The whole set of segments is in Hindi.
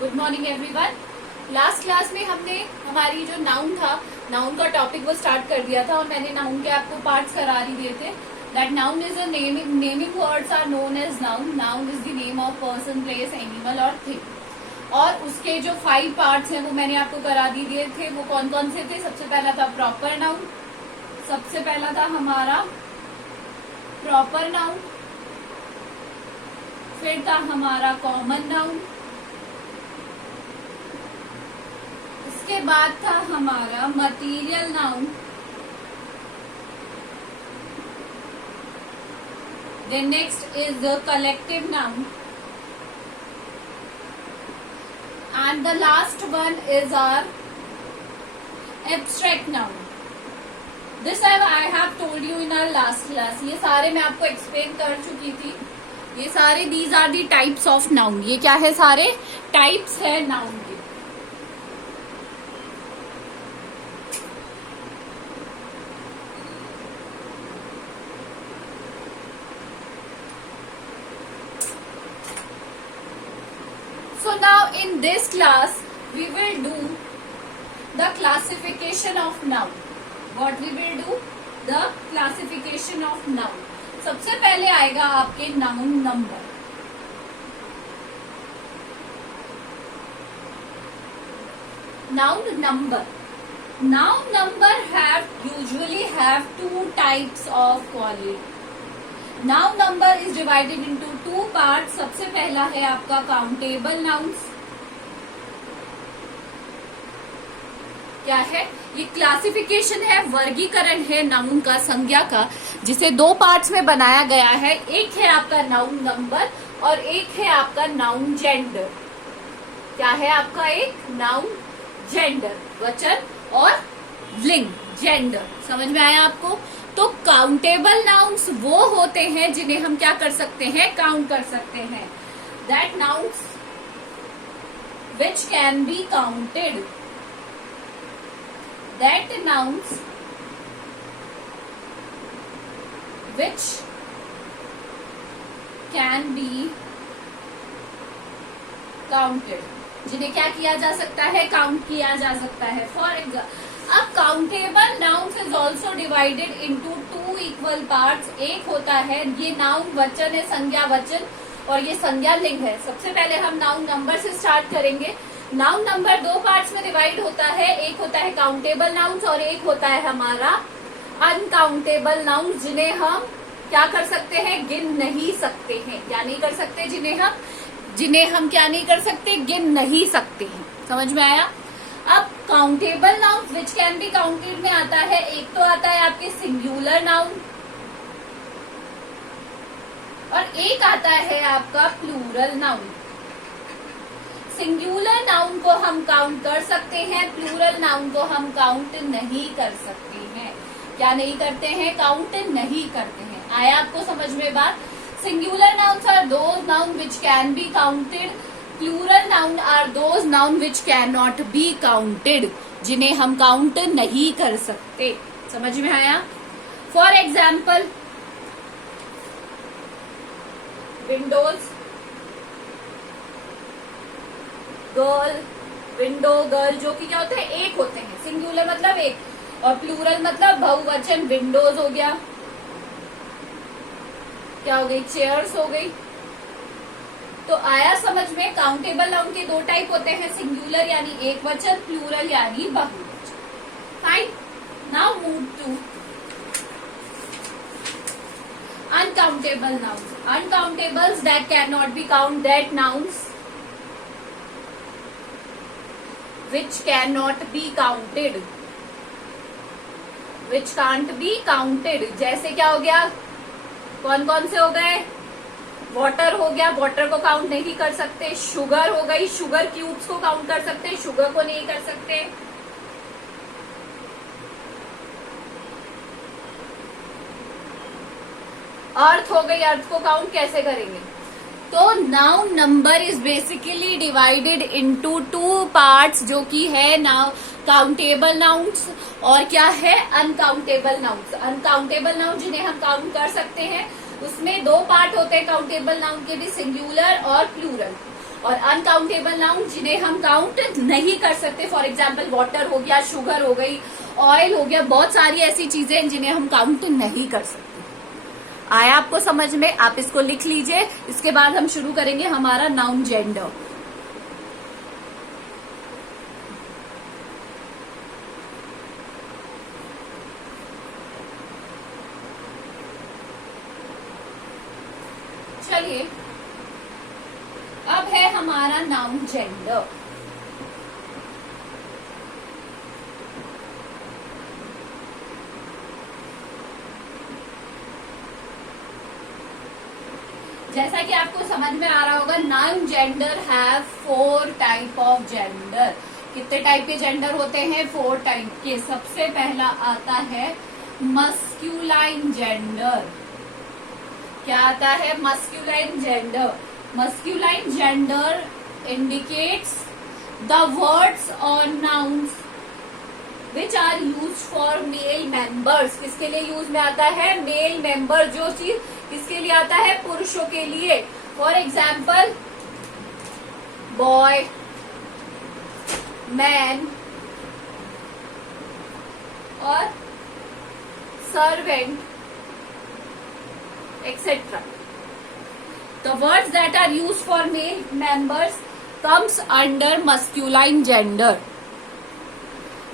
Good morning everyone. Last class में हमने हमारी जो नाउन था, नाउन का टॉपिक वो स्टार्ट कर दिया था और मैंने नाउन के आपको पार्ट्स करार ही दिए थे। That noun is a naming words are known as noun. Noun is the name of person, place, animal और थिंग। और उसके जो 5 पार्ट्स हैं वो मैंने आपको करा दिए थे। वो कौन कौन से थे? सबसे पहला था प्रॉपर नाउन, सबसे पहला था हमारा प्रॉपर नाउन, फिर था हमारा कॉमन नाउन, इसके बाद था हमारा material noun, then next is the collective noun, and the last one is our abstract noun. This I have told you in our last class. ये सारे मैं आपको एक्सप्लेन कर चुकी थी। ये सारे these are the types of noun. ये क्या है? सारे टाइप्स है नाउन के। So now in this class we will do the classification of noun. What we will do? The classification of noun. सबसे पहले आएगा आपके noun number. Noun number. Noun number usually have 2 types of quality. Noun number is divided into 2 parts. सबसे पहला है आपका काउंटेबल नाउन्स। क्या है? ये क्लासिफिकेशन है, वर्गीकरण है नाउन का, संज्ञा का, जिसे 2 पार्ट्स में बनाया गया है। एक है आपका नाउन नंबर और एक है आपका नाउन जेंडर। क्या है आपका? एक नाउन जेंडर, वचन और लिंग, जेंडर। समझ में आया आपको? तो काउंटेबल नाउन्स वो होते हैं जिन्हें हम क्या कर सकते हैं? काउंट कर सकते हैं। That nouns which can be counted. That nouns which can be counted, जिन्हें क्या किया जा सकता है? काउंट किया जा सकता है। फॉर एग्जाम्पल, अब countable nouns is also divided into 2 equal parts. एक होता है ये नाउन वचन है, संज्ञा वचन, और ये संज्ञा लिंग है। सबसे पहले हम नाउन नंबर से स्टार्ट करेंगे। नाउन नंबर 2 पार्ट्स में डिवाइड होता है। एक होता है काउंटेबल नाउन्स और एक होता है हमारा अनकाउंटेबल नाउन्स, जिन्हें हम क्या कर सकते हैं? गिन नहीं सकते हैं। क्या नहीं कर सकते? जिन्हें हम क्या नहीं कर सकते? गिन नहीं सकते हैं। समझ में आया? अब countable nouns which can be counted में आता है, एक तो आता है आपके सिंगुलर नाउन और एक आता है आपका प्लूरल नाउन। सिंगुलर नाउन को हम काउंट कर सकते हैं, प्लूरल नाउन को हम काउंट नहीं कर सकते हैं। क्या नहीं करते हैं? काउंट नहीं करते हैं। आया आपको समझ में बात? Singular nouns are those noun which can be counted, plural noun are those noun which can not be counted, जिन्हें हम काउंट नहीं कर सकते। समझ में आया? For example, windows, girl, window, girl, जो कि क्या होते हैं? एक होते हैं। सिंगुलर मतलब एक और प्लूरल मतलब बहुवचन। विंडोज हो गया, क्या हो गई? चेयर्स हो गई। तो आया समझ में? काउंटेबल नाउन के 2 टाइप होते हैं, सिंगुलर यानी एक वचन, प्लूरल यानी बहुवचन। Fine. Now move to uncountable nouns. Uncountables that can not be count, that nouns which cannot be counted, which can't be counted। जैसे क्या हो गया? कौन कौन से हो गए? वाटर हो गया, वाटर को काउंट नहीं कर सकते। शुगर हो गई, शुगर क्यूब्स को काउंट कर सकते, शुगर को नहीं कर सकते। अर्थ हो गई, अर्थ को काउंट कैसे करेंगे? तो noun number is basically divided into 2 parts, जो कि है नाउ काउंटेबल नाउन्स और क्या है? Uncountable nouns. अनकाउंटेबल नाउन जिन्हें हम काउंट कर सकते हैं, उसमें 2 पार्ट होते हैं काउंटेबल नाउन के भी, सिंगुलर और प्लूरल। और अनकाउंटेबल नाउन जिन्हें हम काउंट नहीं कर सकते, फॉर एग्जाम्पल वाटर हो गया, शुगर हो गई, ऑयल हो गया, बहुत सारी ऐसी चीजें हैं जिन्हें हम काउंट नहीं कर सकते। आया आपको समझ में? आप इसको लिख लीजिए। इसके बाद हम शुरू करेंगे हमारा नाउन जेंडर। चलिए, अब है हमारा नाउन जेंडर। जैसा कि आपको समझ में आ रहा होगा, noun gender have 4 type of gender. कितने टाइप के जेंडर होते हैं? 4 टाइप के। सबसे पहला आता है मस्क्यूलाइन जेंडर। क्या आता है? Masculine gender. Masculine gender indicates the words और nouns which are use for male members. किसके लिए यूज में आता है? Male member. जो चीज किसके लिए आता है? पुरुषों के लिए। फॉर एग्जाम्पल बॉय, मैन और servant etcetera. The words that are used for male members comes under masculine gender.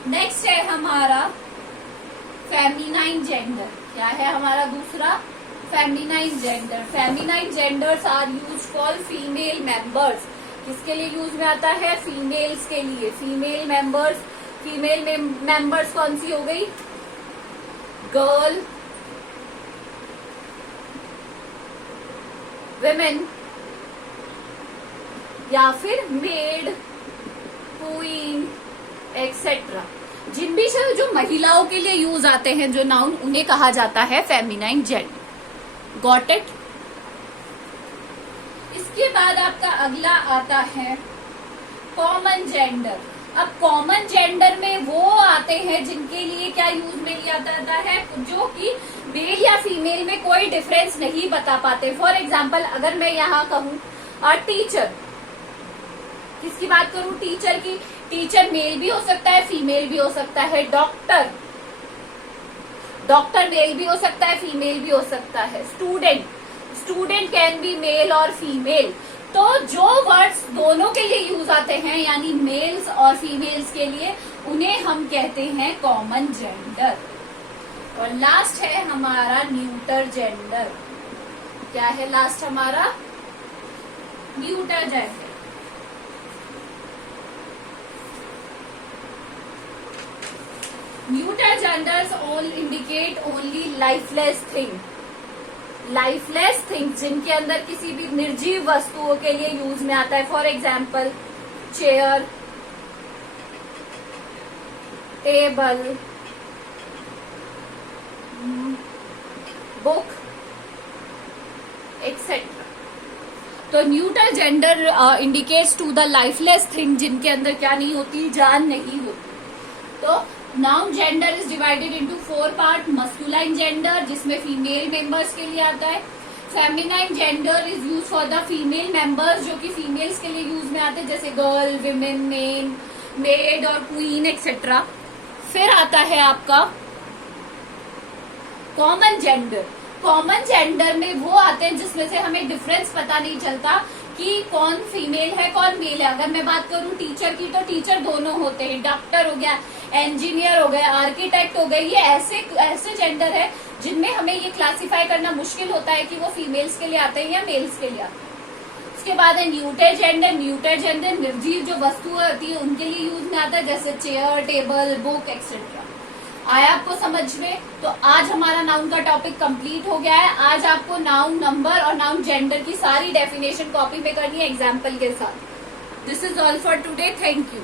Next है हमारा फेमिनाइन जेंडर। क्या है हमारा दूसरा? Feminine gender. Feminine genders are use for female members. किसके लिए यूज में आता है? फीमेल्स के लिए। फीमेल मेंबर्स, फीमेल मेंबर्स कौन सी हो गई? गर्ल, विमेन या फिर मेड, क्वीन एक्सेट्रा। जिन भी से जो महिलाओं के लिए यूज आते हैं जो नाउन, उन्हें कहा जाता है फेमिनाइन जेंडर। Got it? इसके बाद आपका अगला आता है कॉमन जेंडर। अब कॉमन जेंडर में वो आते हैं जिनके लिए क्या यूज में लिया जाता है? जो कि मेल या फीमेल में कोई डिफरेंस नहीं बता पाते। फॉर एग्जाम्पल अगर मैं यहाँ कहूँ टीचर, किसकी बात करूं? टीचर की। टीचर मेल भी हो सकता है, फीमेल भी हो सकता है। डॉक्टर, डॉक्टर मेल भी हो सकता है, फीमेल भी हो सकता है। Student, student can be male और फीमेल। तो जो वर्ड्स दोनों के लिए यूज आते हैं, यानी मेल्स और फीमेल्स के लिए, उन्हें हम कहते हैं कॉमन जेंडर। और लास्ट है हमारा न्यूटर जेंडर। क्या है लास्ट हमारा? Neuter gender. Neuter genders all indicate only lifeless thing. Lifeless things जिनके अंदर किसी भी निर्जीव वस्तुओं के लिए यूज में आता है। For example chair, table, book etcetera. तो neuter gender indicates to the lifeless thing जिनके अंदर क्या नहीं होती? जान नहीं होती। तो noun gender is divided into 4 part. Masculine gender जिसमें फीमेल मेंबर्स के लिए आता है। Feminine gender is use for the female members, जो कि फीमेल्स के लिए यूज में आते हैं, जैसे गर्ल, विमेन, मेन, मेड और क्वीन एक्सेट्रा। फिर आता है आपका कॉमन जेंडर। कॉमन जेंडर में वो आते हैं जिसमें से हमें डिफरेंस पता नहीं चलता कि कौन फीमेल है कौन मेल है। अगर मैं बात करूं टीचर की, तो टीचर दोनों होते हैं। डॉक्टर हो गया, इंजीनियर हो गया, आर्किटेक्ट हो गए। ये ऐसे जेंडर है जिनमें हमें ये क्लासिफाई करना मुश्किल होता है कि वो फीमेल्स के लिए आते हैं या मेल्स के लिए आते हैं। उसके बाद है न्यूटर जेंडर। न्यूटर जेंडर निर्जीव जो वस्तुएं होती है उनके लिए यूज में आता है, जैसे चेयर, टेबल, बुक एक्सेट्रा। आया आपको समझ में? तो आज हमारा नाउन का टॉपिक कंप्लीट हो गया है। आज आपको नाउन नंबर और नाउन जेंडर की सारी डेफिनेशन कॉपी में करनी है एग्जाम्पल के साथ। This is all for today. Thank you.